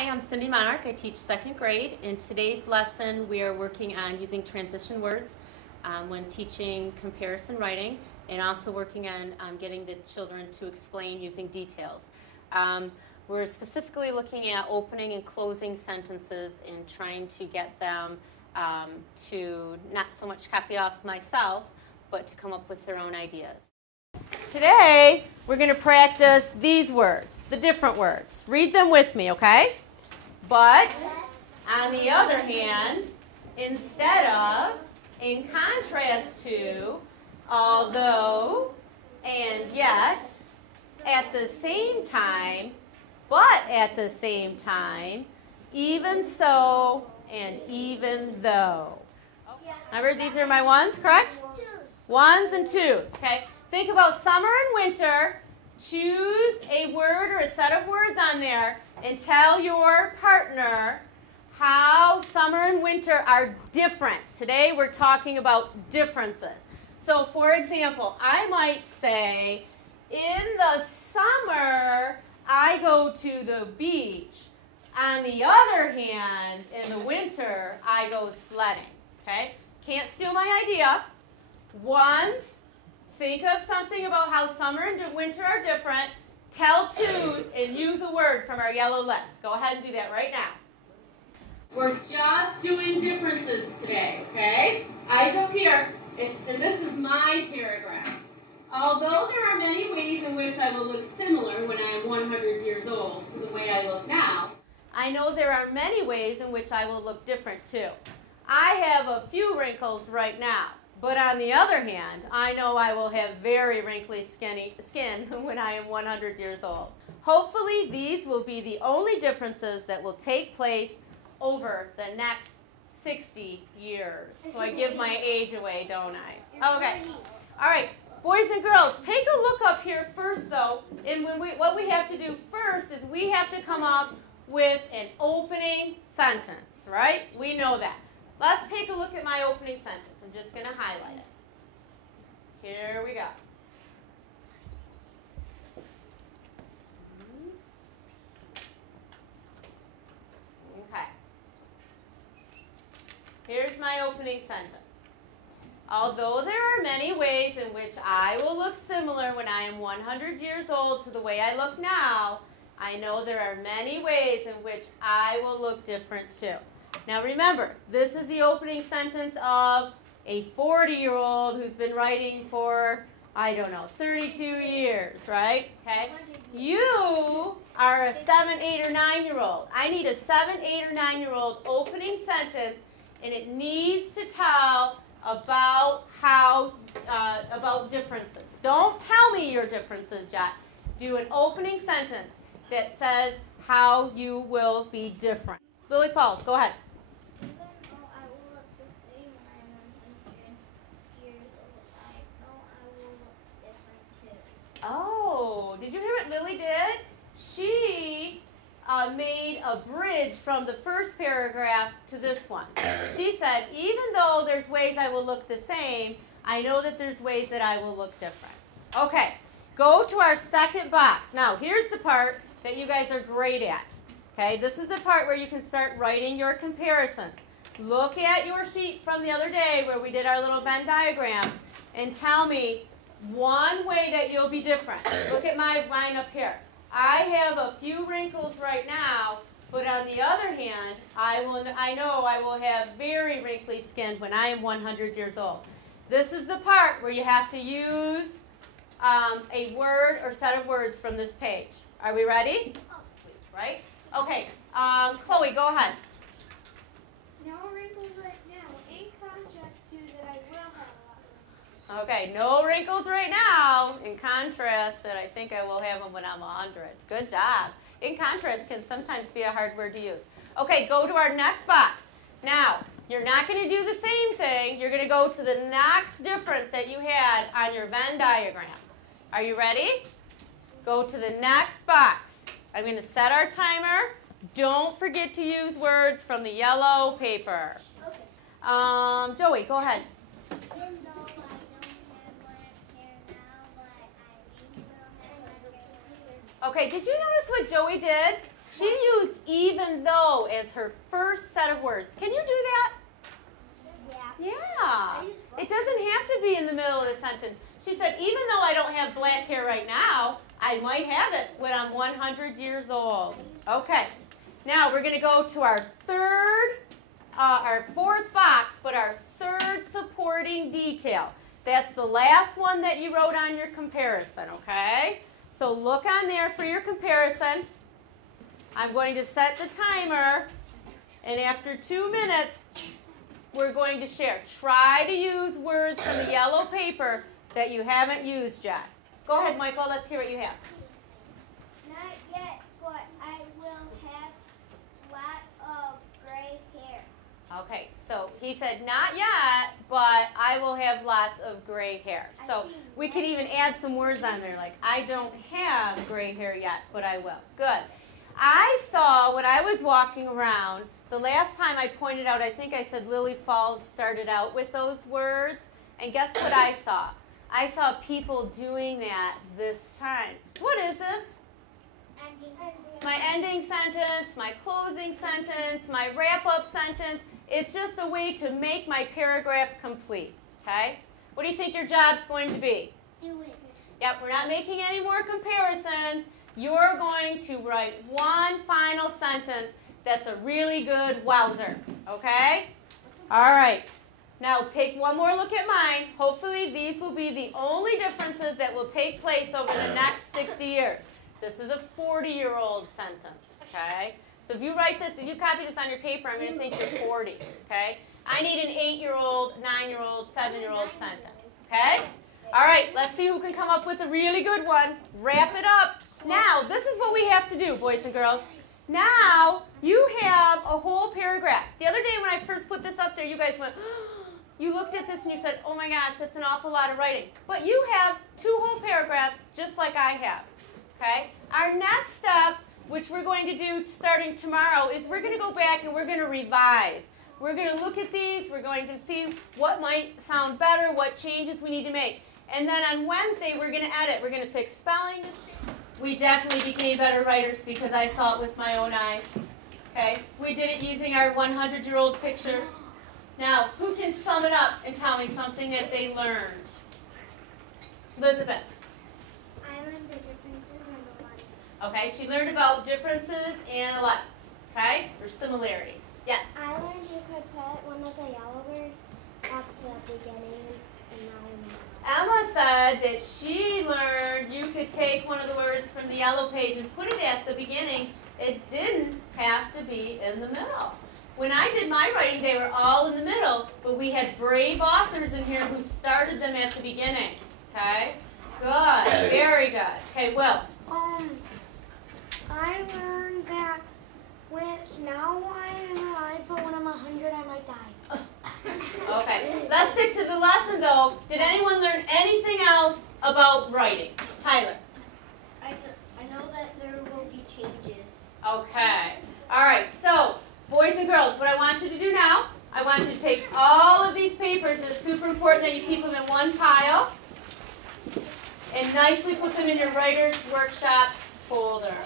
Hi, I'm Cindy Monarch. I teach second grade. In today's lesson, we are working on using transition words when teaching comparison writing, and also working on getting the children to explain using details. We're specifically looking at opening and closing sentences and trying to get them to not so much copy off myself, but to come up with their own ideas. Today, we're going to practice these words, the different words. Read them with me, okay? But, on the other hand, instead of, in contrast to, although, and yet, at the same time, but at the same time, even so, and even though. Remember, these are my ones, correct? Ones and twos, okay? Think about summer and winter. Choose a word or a set of words on there and tell your partner how summer and winter are different. Today we're talking about differences. So for example, I might say, in the summer, I go to the beach. On the other hand, in the winter, I go sledding. Okay? Can't steal my idea. Ones, think of something about how summer and winter are different. Tell twos and use a word from our yellow list. Go ahead and do that right now. We're just doing differences today, okay? Eyes up here. And this is my paragraph. Although there are many ways in which I will look similar when I am 100 years old to the way I look now, I know there are many ways in which I will look different too. I have a few wrinkles right now. But on the other hand, I know I will have very wrinkly skin when I am 100 years old. Hopefully, these will be the only differences that will take place over the next 60 years. So I give my age away, don't I? Okay. All right. Boys and girls, take a look up here first, though. And what we have to do first is we have to come up with an opening sentence, right? We know that. Let's take a look at my opening sentence. I'm just going to highlight it. Here we go. Okay. Here's my opening sentence. Although there are many ways in which I will look similar when I am 100 years old to the way I look now, I know there are many ways in which I will look different too. Now remember, this is the opening sentence of a 40-year-old who's been writing for, I don't know, 32 years, right? Okay. You are a 7, 8, or 9-year-old. I need a 7, 8, or 9-year-old opening sentence, and it needs to tell about about differences. Don't tell me your differences yet. Do an opening sentence that says how you will be different. Lily Falls, go ahead. Even though I will look the same when I am 100 years old, I know I will look different too. Oh, did you hear what Lily did? She made a bridge from the first paragraph to this one. She said, even though there's ways I will look the same, I know that there's ways that I will look different. Okay, go to our second box. Now, here's the part that you guys are great at. Okay, this is the part where you can start writing your comparisons. Look at your sheet from the other day where we did our little Venn diagram and tell me one way that you'll be different. Look at mine up here. I have a few wrinkles right now, but on the other hand, I know I will have very wrinkly skin when I am 100 years old. This is the part where you have to use a word or set of words from this page. Are we ready? Right? Okay, Chloe, go ahead. No wrinkles right now, in contrast to that I will have a lot of. Okay, no wrinkles right now, in contrast that I think I will have them when I'm 100. Good job. In contrast can sometimes be a hard word to use. Okay, go to our next box. Now, you're not going to do the same thing. You're going to go to the next difference that you had on your Venn diagram. Are you ready? Go to the next box. I'm going to set our timer. Don't forget to use words from the yellow paper. Okay. Joey, go ahead. Even though I don't have black hair now, but I will have black hair. Okay, did you notice what Joey did? She used even as her first set of words. Can you do that? Yeah. Yeah. It doesn't have to be in the middle of the sentence. She said, even though I don't have black hair right now, I might have it when I'm 100 years old. Okay. Now we're going to go to our fourth box, but our third supporting detail. That's the last one that you wrote on your comparison, okay? So look on there for your comparison. I'm going to set the timer, and after 2 minutes, we're going to share. Try to use words from the yellow paper that you haven't used yet. Go ahead, Michael. Let's hear what you have. Not yet, but I will have a lot of gray hair. Okay, so he said, not yet, but I will have lots of gray hair. So we could even add some words on there, like, I don't have gray hair yet, but I will. Good. I saw, when I was walking around, the last time I pointed out, I think I said Lily Falls started out with those words. And guess what I saw? I saw people doing that this time. What is this? My ending sentence, my closing sentence, my wrap-up sentence. It's just a way to make my paragraph complete. Okay? What do you think your job's going to be? Do it. Yep, we're not making any more comparisons. You're going to write one final sentence that's a really good wowzer. Okay? All right. Now take one more look at mine. Hopefully these will be the only differences that will take place over the next 60 years. This is a 40-year-old sentence, okay? So if you write this, if you copy this on your paper, I'm going to think you're 40, okay? I need an 8-year-old, 9-year-old, 7-year-old sentence, okay? All right, let's see who can come up with a really good one. Wrap it up. Now, this is what we have to do, boys and girls. Now, you have a whole paragraph. The other day when I first put this up there, you guys went, you looked at this and you said, oh my gosh, that's an awful lot of writing. But you have 2 whole paragraphs just like I have. Okay? Our next step, which we're going to do starting tomorrow, is we're going to go back and we're going to revise. We're going to look at these. We're going to see what might sound better, what changes we need to make. And then on Wednesday, we're going to edit. We're going to fix spelling. We definitely became better writers because I saw it with my own eyes. Okay? We did it using our 100-year-old picture. Now, who can sum it up and tell me something that they learned? Elizabeth. I learned the differences and the ones. Okay, she learned about differences and alikes, okay, or similarities. Yes? I learned you could put one of the yellow words at the beginning and not in the middle. Emma said that she learned you could take one of the words from the yellow page and put it at the beginning. It didn't have to be in the middle. When I did my writing, they were all in the middle, but we had brave authors in here who started them at the beginning. Okay? Good. Very good. Okay, Will. I learned that now I am alive, but when I'm 100, I might die. Okay. Let's stick to the lesson, though. Did anyone learn anything else about writing? Tyler. I know that there will be changes. Okay. All right. So, boys and girls, what I want you to do now, I want you to take all of these papers, and it's super important that you keep them in one pile, and nicely put them in your writer's workshop folder.